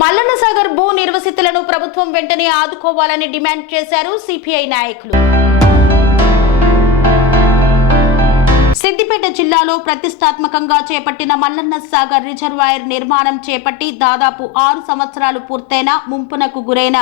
మల్లన్న సాగర్ భూ నిర్వసితులను ప్రభుత్వం వెంటనే ఆదుకోవాలని డిమాండ్ చేశారు సిపిఐ నాయకులు. సిద్దిపేట జిల్లాలో ప్రతిష్టాత్మకంగా చేపట్టిన మల్లన్న సాగర్ రిజర్వాయర్ నిర్మాణం చేపట్టి దాదాపు 6 సంవత్సరాలు పూర్తయిన ముంపునకు గురైన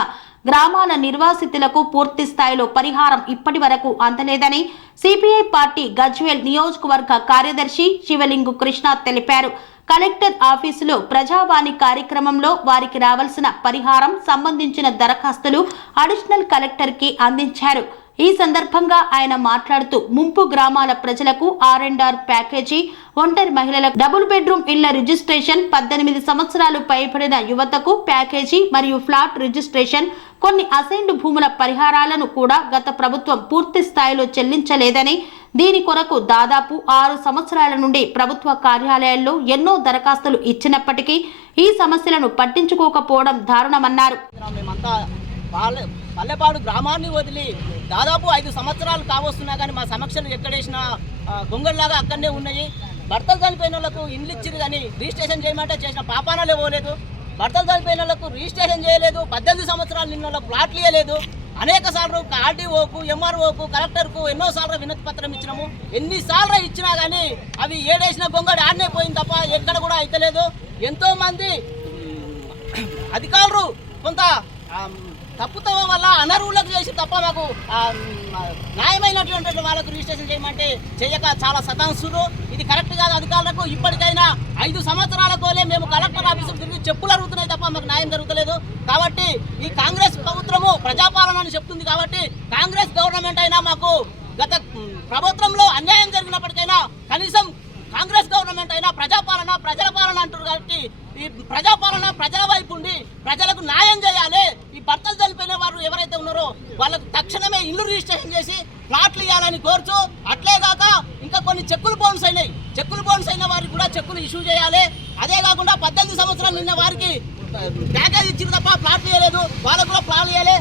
గ్రామాల నిర్వాసితులకు పూర్తి స్థాయిలో పరిహారం ఇప్పటి వరకు అందలేదని సిపిఐ పార్టీ గజ్వేల్ నియోజకవర్గ కార్యదర్శి శివలింగు కృష్ణ తెలిపారు. కలెక్టర్ ఆఫీసులో ప్రజావాణి కార్యక్రమంలో వారికి రావాల్సిన పరిహారం సంబంధించిన దరఖాస్తులు అడిషనల్ కలెక్టర్ కి అందించారు. ఈ సందర్భంగా ఆయన మాట్లాడుతూ ముంపు గ్రామాల ప్రజలకు R&R ప్యాకేజీ, ఒంటరి మహిళలకు డబుల్ బెడ్రూమ్ ఇళ్ల రిజిస్ట్రేషన్, 18 సంవత్సరాలు పైబడిన యువతకు ప్యాకేజీ మరియు ఫ్లాట్ రిజిస్ట్రేషన్, కొన్ని అసైన్డ్ భూముల పరిహారాలను కూడా గత ప్రభుత్వం పూర్తి స్థాయిలో చెల్లించలేదని, దీని కొరకు దాదాపు 6 సంవత్సరాల నుండి ప్రభుత్వ కార్యాలయాల్లో ఎన్నో దరఖాస్తులు ఇచ్చినప్పటికీ ఈ సమస్యలను పట్టించుకోకపోవడం దారుణమన్నారు. పల్లెపాడు గ్రామాన్ని వదిలి దాదాపు 5 సంవత్సరాలు కావస్తున్నా కానీ మా సమస్యలు ఎక్కడేసినా గొంగళ్ళలాగా అక్కడనే ఉన్నాయి. భర్తలు చనిపోయిన వాళ్ళకు ఇండ్లు ఇచ్చిరు కానీ రిజిస్ట్రేషన్ చేయమంటే చేసిన పాపానాలే పోలేదు. భర్తలు చనిపోయిన వాళ్ళకు రిజిస్ట్రేషన్ చేయలేదు. 18 సంవత్సరాలు నిన్న వాళ్ళకు ప్లాట్లు ఇవ్వలేదు. అనేక సార్లు ఆర్డీఓకు, ఎంఆర్ఓకు, కలెక్టర్కు ఎన్నోసార్లు వినతి పత్రం ఇచ్చినాము. ఎన్నిసార్లు ఇచ్చినా కానీ అవి ఏడేసిన గొంగడి ఆడనే పోయింది తప్ప ఎక్కడ కూడా అయితలేదు. ఎంతోమంది అధికారులు కొంత తప్పుతో వల్ల అనర్హులకు చేసి తప్ప మాకు న్యాయమైనటువంటి వాళ్ళకు రిజిస్ట్రేషన్ చేయమంటే చేయక చాలా సతాంసులు. ఇది కరెక్ట్ కాదు. అధికారులకు ఇప్పటికైనా 5 సంవత్సరాల కోలే మేము కలెక్టర్ ఆఫీసుకు తిరిగి చెప్పులు అరుగుతున్నాయి తప్ప మాకు న్యాయం జరుగుతలేదు. కాబట్టి ఈ కాంగ్రెస్ ప్రభుత్వము ప్రజాపాలన అని చెప్తుంది. కాబట్టి కాంగ్రెస్ గవర్నమెంట్ అయినా మాకు గత ప్రభుత్వంలో అన్యాయం జరిగినప్పటికైనా కనీసం కాంగ్రెస్ గవర్నమెంట్ అయినా ప్రజాపాలన ప్రజల పాలన అంటారు. కాబట్టి ఈ ప్రజాపాలన ప్రజల వైపు ఉండి ప్రజలకు న్యాయం చేయాలి. ఈ భర్తలు చనిపోయిన వారు ఎవరైతే ఉన్నారో వాళ్ళకు తక్షణమే ఇల్లు రిజిస్ట్రేషన్ చేసి ప్లాట్లు ఇవ్వాలని కోరుచు. అట్లేగాక ఇంకా కొన్ని చెక్కులు బౌన్స్ అయినాయి. చెక్కులు బౌన్స్ అయిన వారికి కూడా చెక్కులు ఇష్యూ చేయాలి. అదే కాకుండా 18 సంవత్సరాలు నిన్న వారికి ప్యాకేజ్ ఇచ్చింది తప్ప ప్లాట్లు ఇవ్వలేదు. వాళ్ళకు కూడా ప్లాట్లు ఇవ్వాలి.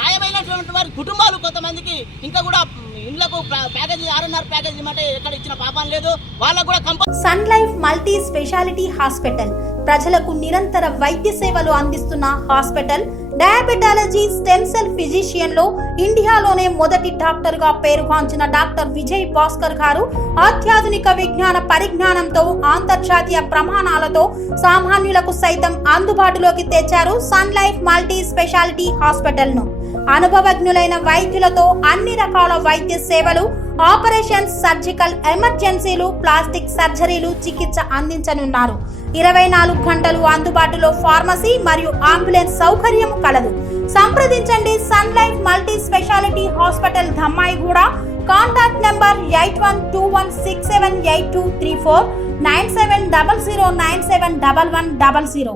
న్యాయమైనటువంటి వారి కుటుంబాలు కొంతమందికి ఇంకా కూడా ఇళ్లకు ప్యాకేజీ R&R ప్యాకేజీ అంటే ఎక్కడ ఇచ్చిన పాపం లేదు. వాళ్ళకు కూడా Sun Life multi speciality hospital ప్రజలకు నిరంతర వైద్య సేవలు అందిస్తున్న hospital. Diabetology, stem cell physician లో ఇండియాలోనే మొదటి డాక్టర్ గా పేరుగాంచిన డాక్టర్ విజయ్ భాస్కర్ గారు అత్యాధునిక విజ్ఞాన పరిజ్ఞానంతో అంతర్జాతీయ ప్రమాణాలతో సామాన్యులకు సైతం అందుబాటులోకి తెచ్చారు Sun Life multi speciality hospital ను. అనుభవజ్ఞులైన వైద్యులతో అన్ని రకాల వైద్య సేవలు, ఆపరేషన్స్, సర్జికల్ ఎమర్జెన్సీలు, ప్లాస్టిక్ సర్జరీలు, చికిత్స అందించనున్నారు. 24 గంటలు అందుబాటులో ఫార్మసీ మరియు అంబులెన్స్ సౌకర్యం కలదు. సంప్రదించండి Sun Life multi speciality hospital, Dhammaiguda. Contact number 8121678234, 9700971100.